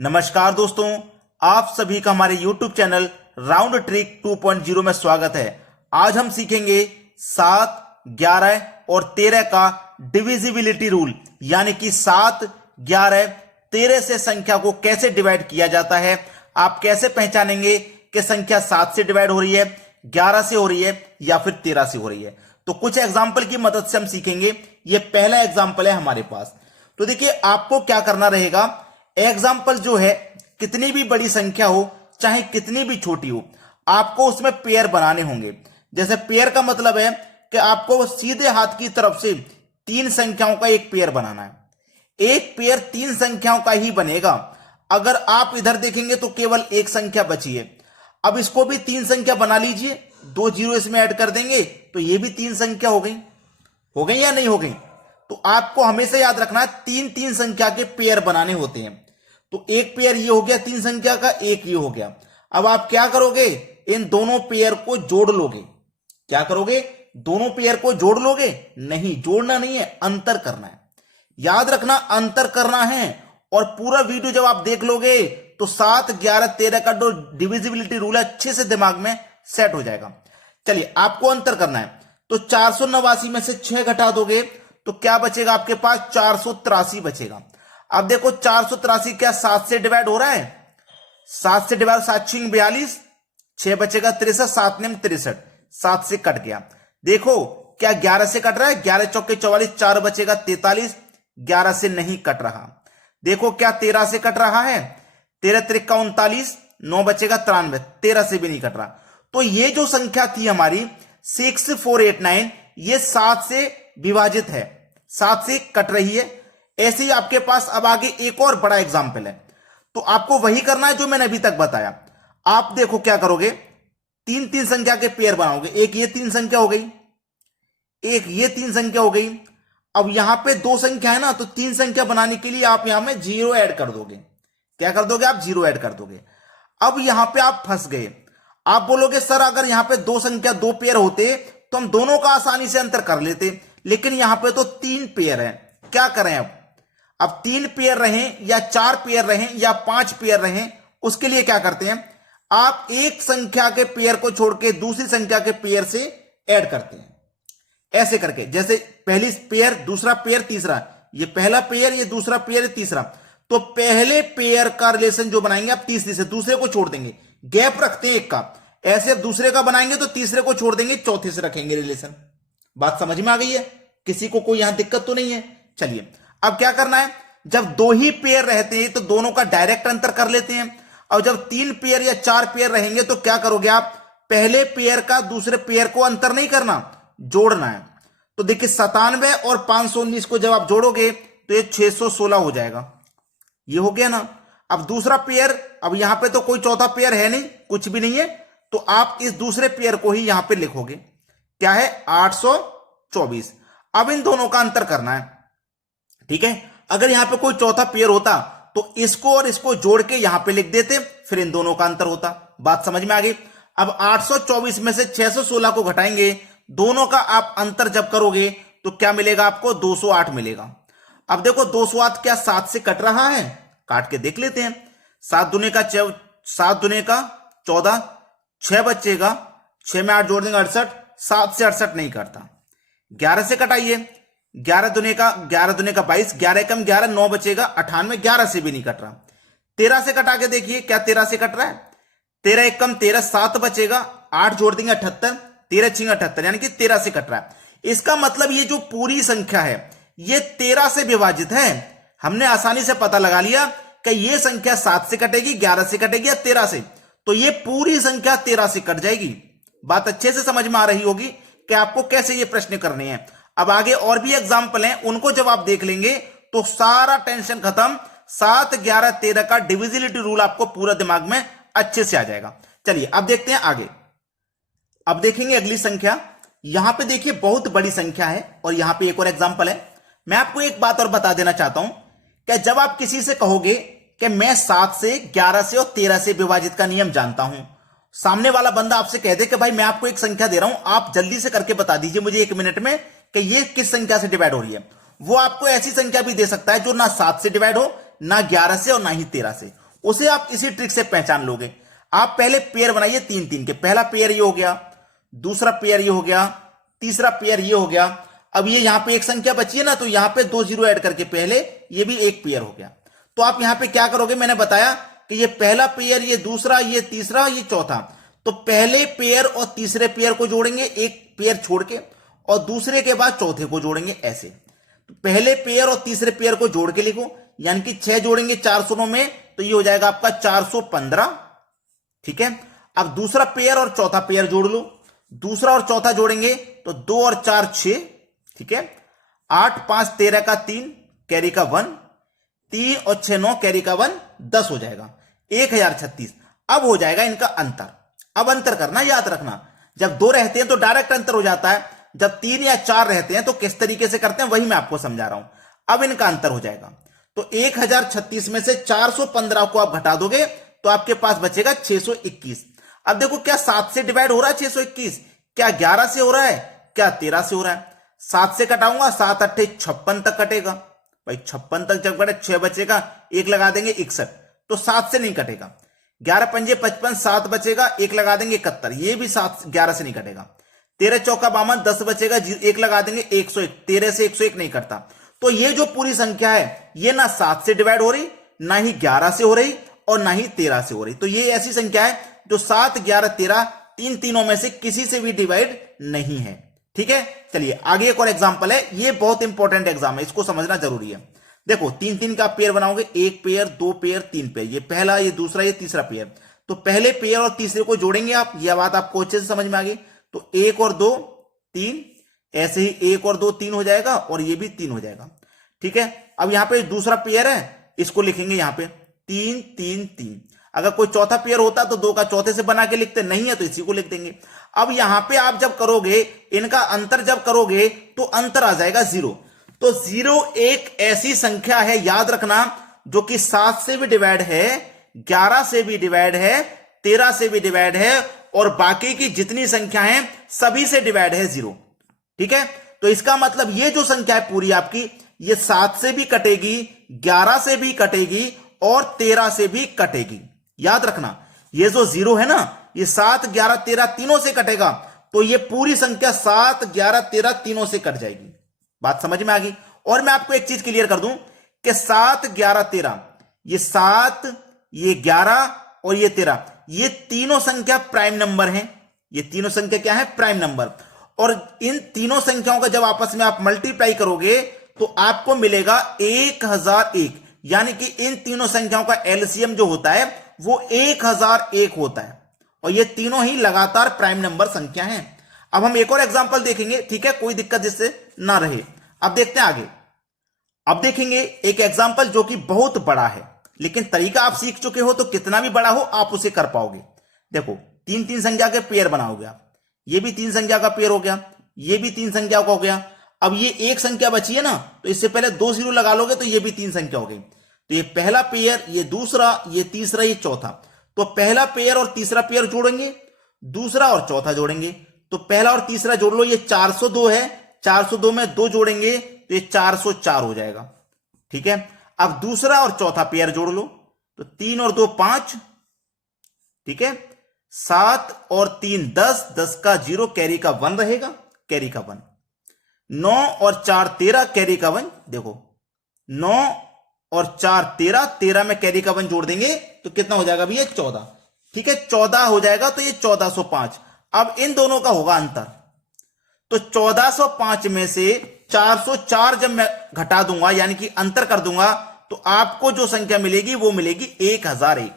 नमस्कार दोस्तों, आप सभी का हमारे YouTube चैनल राउंड ट्रिक 2.0 में स्वागत है। आज हम सीखेंगे 7, 11 और 13 का डिविजिबिलिटी रूल, यानी कि 7, 11, 13 से संख्या को कैसे डिवाइड किया जाता है। आप कैसे पहचानेंगे कि संख्या 7 से डिवाइड हो रही है, 11 से हो रही है या फिर 13 से हो रही है। तो कुछ एग्जाम्पल की मदद से हम सीखेंगे। ये पहला एग्जाम्पल है हमारे पास। तो देखिए, आपको क्या करना रहेगा, एग्जाम्पल जो है कितनी भी बड़ी संख्या हो चाहे कितनी भी छोटी हो, आपको उसमें पेयर बनाने होंगे। जैसे पेयर का मतलब है कि आपको सीधे हाथ की तरफ से 3 संख्याओं का एक पेयर बनाना है। एक पेयर 3 संख्याओं का ही बनेगा। अगर आप इधर देखेंगे तो केवल एक संख्या बची है। अब इसको भी 3 संख्या बना लीजिए, 2 जीरो इसमें ऐड कर देंगे तो ये भी 3 संख्या हो गई या नहीं हो गई। तो आपको हमेशा याद रखना है 3 संख्या के पेयर बनाने होते हैं। तो एक पेयर ये हो गया 3 संख्या का, एक ये हो गया। अब आप क्या करोगे, इन दोनों पेयर को जोड़ लोगे। क्या करोगे, दोनों पेयर को जोड़ लोगे? नहीं, जोड़ना नहीं है, अंतर करना है। याद रखना, अंतर करना है। और पूरा वीडियो जब आप देख लोगे तो 7, 11, 13 का जो डिविजिबिलिटी रूल है अच्छे से दिमाग में सेट हो जाएगा। चलिए, आपको अंतर करना है। तो 489 में से 6 घटा दोगे तो क्या बचेगा आपके पास? 483 बचेगा। अब देखो, 483 क्या 7 से डिवाइड हो रहा है? 7 से डिवाइड, 7 6 42, 6 बचेगा 63, 7 ने 63, 7 से कट गया। देखो, क्या 11 से कट रहा है? 11 चौके 44, 4 बचेगा 43, 11 से नहीं कट रहा। देखो, क्या 13 से कट रहा है? 13 त्रिका 39, 9 बचेगा 93, 13 से भी नहीं कट रहा। तो ये जो संख्या थी हमारी 6489, ये 7 से विभाजित है, 7 से कट रही है। ऐसे ही आपके पास अब आगे एक और बड़ा एग्जाम्पल है। तो आपको वही करना है जो मैंने अभी तक बताया। आप देखो क्या करोगे, 3 संख्या के पेयर बनाओगे। एक ये 3 संख्या हो गई, एक ये 3 संख्या हो गई। अब यहां पे 2 संख्या है ना, तो 3 संख्या बनाने के लिए आप यहां में 0 ऐड कर दोगे। क्या कर दोगे आप? 0 ऐड कर दोगे। अब यहां पे आप फंस गए। आप बोलोगे सर, अगर यहां पे 2 संख्या 2 पेयर होते तो हम दोनों का आसानी से अंतर कर लेते, लेकिन यहां पे तो 3 पेयर है। क्या करें अब 3 पेयर रहें या 4 पेयर रहें या 5 पेयर रहें, उसके लिए क्या करते हैं, आप एक संख्या के पेयर को छोड़ के दूसरी संख्या के पेयर से ऐड करते हैं। ऐसे करके, जैसे पहली पेयर, दूसरा पेयर, तीसरा, ये पहला पेयर, ये दूसरा पेयर, तीसरा। तो पहले पेयर का रिलेशन जो बनाएंगे आप तीसरे से, दूसरे को छोड़ देंगे, गैप रखते हैं एक का। ऐसे अब दूसरे का बनाएंगे तो तीसरे को छोड़ देंगे, चौथे से रखेंगे रिलेशन। बात समझ में आ गई है? किसी को कोई यहां दिक्कत तो नहीं है? चलिए, अब क्या करना है, जब 2 ही पेयर रहते हैं तो दोनों का डायरेक्ट अंतर कर लेते हैं। और जब 3 पेयर या 4 पेयर रहेंगे तो क्या करोगे आप, पहले पेयर का दूसरे पेयर को अंतर नहीं करना, जोड़ना है। तो देखिए, 97 और 519 को जब आप जोड़ोगे तो ये 616 हो जाएगा। ये हो गया ना। अब दूसरा पेयर, अब यहां पे तो कोई चौथा पेयर है नहीं, कुछ भी नहीं है, तो आप इस दूसरे पेयर को ही यहां पे लिखोगे। क्या है? 824। अब इन दोनों का अंतर करना है, ठीक है। अगर यहां पे कोई चौथा पेयर होता तो इसको और इसको जोड़ के यहां पे लिख देते, फिर इन दोनों का अंतर होता। बात समझ में आ गई? अब 824 में से 616 को घटाएंगे, दोनों का आप अंतर जब करोगे तो क्या मिलेगा आपको? 208 मिलेगा। अब देखो, 208 क्या 7 से कट रहा है? काट के देख लेते हैं। 7 दुने का 14, 6 बचेगा, 6 में 8 जोड़ देंगे 68, 7 से 68 नहीं कटता। 11 से कटाइए, 11 दुने का 22, 11 कम 11, 9 बचेगा 98, 11 से भी नहीं कट रहा। 13 से कटा के देखिए, क्या 13 से कट रहा है? 13 एक कम 13, 7 बचेगा, 8 जोड़ देंगे 78, 13 छिंग 78, यानी कि 13 से कट रहा है। इसका मतलब ये जो पूरी संख्या है ये 13 से विभाजित है। हमने आसानी से पता लगा लिया कि ये संख्या 7 से कटेगी, 11 से कटेगी या 13 से, तो ये पूरी संख्या 13 से कट जाएगी। बात अच्छे से समझ में आ रही होगी कि आपको कैसे ये प्रश्न करने हैं। अब आगे और भी एग्जाम्पल हैं, उनको जब आप देख लेंगे तो सारा टेंशन खत्म। 7, 11, 13 का डिविजिबिलिटी रूल आपको पूरा दिमाग में अच्छे से आ जाएगा। चलिए, अब देखते हैं आगे। अब देखेंगे अगली संख्या। यहां पे देखिए, बहुत बड़ी संख्या है और यहां पे एक और एग्जाम्पल है। मैं आपको एक बात और बता देना चाहता हूं कि जब आप किसी से कहोगे कि मैं 7 से, 11 से और 13 से विभाजित का नियम जानता हूं, सामने वाला बंदा आपसे कह दे कि भाई मैं आपको एक संख्या दे रहा हूं, आप जल्दी से करके बता दीजिए मुझे 1 मिनट में कि ये किस संख्या से डिवाइड हो रही है। वो आपको ऐसी संख्या भी दे सकता है जो ना 7 से डिवाइड हो, ना 11 से और ना ही 13 से। उसे आप इसी ट्रिक से पहचान लोगे। आप पहले पेयर बनाइए 3-3 के। पहला पेयर ये हो गया, दूसरा पेयर ये हो गया, तीसरा पेयर ये हो गया। अब ये यहां पे एक संख्या बची है ना, तो यहां पे 2 जीरो ऐड करके पहले ये भी एक पेयर हो गया। तो आप यहां पे क्या करोगे, मैंने बताया कि ये पहला पेयर, ये दूसरा, ये तीसरा, ये चौथा। तो पहले पेयर और तीसरे पेयर को जोड़ेंगे एक पेयर छोड़ के, और दूसरे के बाद चौथे को जोड़ेंगे ऐसे। तो पहले पेयर और तीसरे पेयर को जोड़ के लिखो, यानी कि 6 जोड़ेंगे 409 में, तो ये हो जाएगा आपका 415। ठीक है। अब दूसरा पेयर और चौथा पेयर जोड़ लो, दूसरा और चौथा जोड़ेंगे तो 2 और 4 6। ठीक है। 8 5 13 का 3 कैरी का 1, 3 और 6 9 कैरी का 1, 10 हो जाएगा 1036। अब हो जाएगा इनका अंतर। अब अंतर करना याद रखना, जब 2 रहते हैं तो डायरेक्ट अंतर हो जाता है, जब 3 या 4 रहते हैं तो किस तरीके से करते हैं वही मैं आपको समझा रहा हूं। अब इनका अंतर हो जाएगा, तो 1036 में से 415 को आप घटा दोगे तो आपके पास बचेगा 621। अब देखो, क्या 7 से डिवाइड हो रहा है 621, क्या 11 से हो रहा है, क्या 13 से हो रहा है। 7 से कटाऊंगा, 7 8 56 तक कटेगा भाई। 56 तक जब कटे 6 बचेगा, 1 लगा देंगे 61, तो 7 से नहीं कटेगा। 11 पंजे 55, 7 बचेगा, 1 लगा देंगे 71, ये भी 7 11 से नहीं कटेगा। 13 चौका 52, 10 बचेगा, 1 लगा देंगे 101, 13 से 101 नहीं कटता। तो ये जो पूरी संख्या है ये ना 7 से डिवाइड हो रही, ना ही 11 से हो रही, और ना ही 13 से हो रही। तो ये ऐसी संख्या है जो 7 11 13 तीन तीनों में से किसी से भी डिवाइड नहीं है। ठीक है। चलिए आगे एक और एग्जांपल है, ये बहुत इंपॉर्टेंट एग्जाम है, इसको समझना जरूरी है। देखो 3-3 का पेयर बनाओगे, 1 पेयर 2 पेयर 3 पेयर, ये पहला, ये दूसरा, ये तीसरा पेयर। तो पहले पेयर और तीसरे को जोड़ेंगे आप, यह बात आपको अच्छे से समझ में आ गई। तो 1 और 2 3, ऐसे ही 1 और 2 3 हो जाएगा, और ये भी 3 हो जाएगा। ठीक है। अब यहां पे दूसरा पेयर है, इसको लिखेंगे यहां पे 3 3 3। अगर कोई चौथा पेयर होता तो 2 का चौथे से बना के लिखते, नहीं है तो इसी को लिख देंगे। अब यहां पे आप जब करोगे, इनका अंतर जब करोगे तो अंतर आ जाएगा 0। तो 0 एक ऐसी संख्या है, याद रखना, जो कि 7 से भी डिवाइड है, 11 से भी डिवाइड है, 13 से भी डिवाइड है, और बाकी की जितनी संख्या है सभी से डिवाइड है 0। ठीक है। तो इसका मतलब ये जो संख्या है पूरी आपकी, ये 7 से भी कटेगी, 11 से भी कटेगी, और 13 से भी कटेगी। याद रखना, ये जो 0 है ना, ये 7 11 13 तीनों से कटेगा, तो ये पूरी संख्या 7 11 13 तीनों से कट जाएगी। बात समझ में आ गई। और मैं आपको एक चीज क्लियर कर दूं कि 7 11 13, ये 7, ये 11 और ये 13, ये तीनों संख्या प्राइम नंबर हैं। ये तीनों संख्या क्या है, प्राइम नंबर। और इन तीनों संख्याओं का जब आपस में आप मल्टीप्लाई करोगे तो आपको मिलेगा 1001, यानी कि इन तीनों संख्याओं का एलसीएम जो होता है वो 1001 होता है, और ये तीनों ही लगातार प्राइम नंबर संख्या हैं। अब हम एक और एग्जांपल देखेंगे, ठीक है, कोई दिक्कत जिससे ना रहे। अब देखते हैं आगे। अब देखेंगे एक एग्जांपल जो कि बहुत बड़ा है, लेकिन तरीका आप सीख चुके हो, तो कितना भी बड़ा हो आप उसे कर पाओगे। देखो 3-3 संख्या के पेयर बनाओगे आप, ये भी 3 संख्या का पेयर हो गया, ये भी 3 संख्या का हो गया। अब ये एक संख्या बची है ना, तो इससे पहले 2 0 लगा लोगे तो ये भी 3 संख्या हो गई। तो ये पहला पेयर, ये दूसरा, ये तीसरा, ये चौथा। तो पहला पेयर और तीसरा पेयर जोड़ेंगे, दूसरा और चौथा जोड़ेंगे। तो पहला और तीसरा जोड़ लो, ये 402 है, 402 में 2 जोड़ेंगे तो ये 404 हो जाएगा। ठीक है। अब दूसरा और चौथा पेयर जोड़ लो, तो 3 और 2 5, ठीक है, 7 और 3 10, 10 का 0 कैरी का 1 रहेगा, कैरी का 1। 9 और 4 13 कैरी का 1। देखो 9 और 4 13, 13 में कैरी का 1 जोड़ देंगे तो कितना हो जाएगा भैया, 14। ठीक है, 14 हो जाएगा, तो ये 1405। अब इन दोनों का होगा अंतर, तो 1405 में से 404 जब मैं घटा दूंगा, यानी कि अंतर कर दूंगा, तो आपको जो संख्या मिलेगी वो मिलेगी 1001।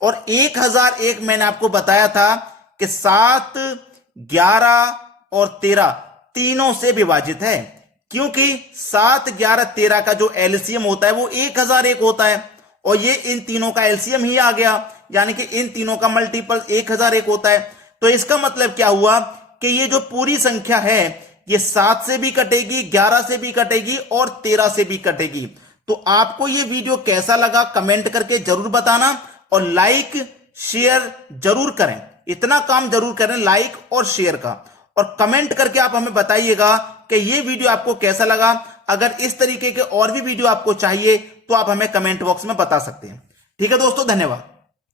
और 1001 मैंने आपको बताया था कि 7 11 और 13 तीनों से विभाजित है, क्योंकि 7 11 13 का जो एलसीएम होता है वो 1001 होता है, और ये इन तीनों का एलसीएम ही आ गया, यानी कि इन तीनों का मल्टीपल 1001 होता है। तो इसका मतलब क्या हुआ कि ये जो पूरी संख्या है ये 7 से भी कटेगी, 11 से भी कटेगी, और 13 से भी कटेगी। तो आपको ये वीडियो कैसा लगा कमेंट करके जरूर बताना, और लाइक शेयर जरूर करें, इतना काम जरूर करें, लाइक और शेयर का। और कमेंट करके आप हमें बताइएगा कि ये वीडियो आपको कैसा लगा। अगर इस तरीके के और भी वीडियो आपको चाहिए तो आप हमें कमेंट बॉक्स में बता सकते हैं। ठीक है दोस्तों, धन्यवाद।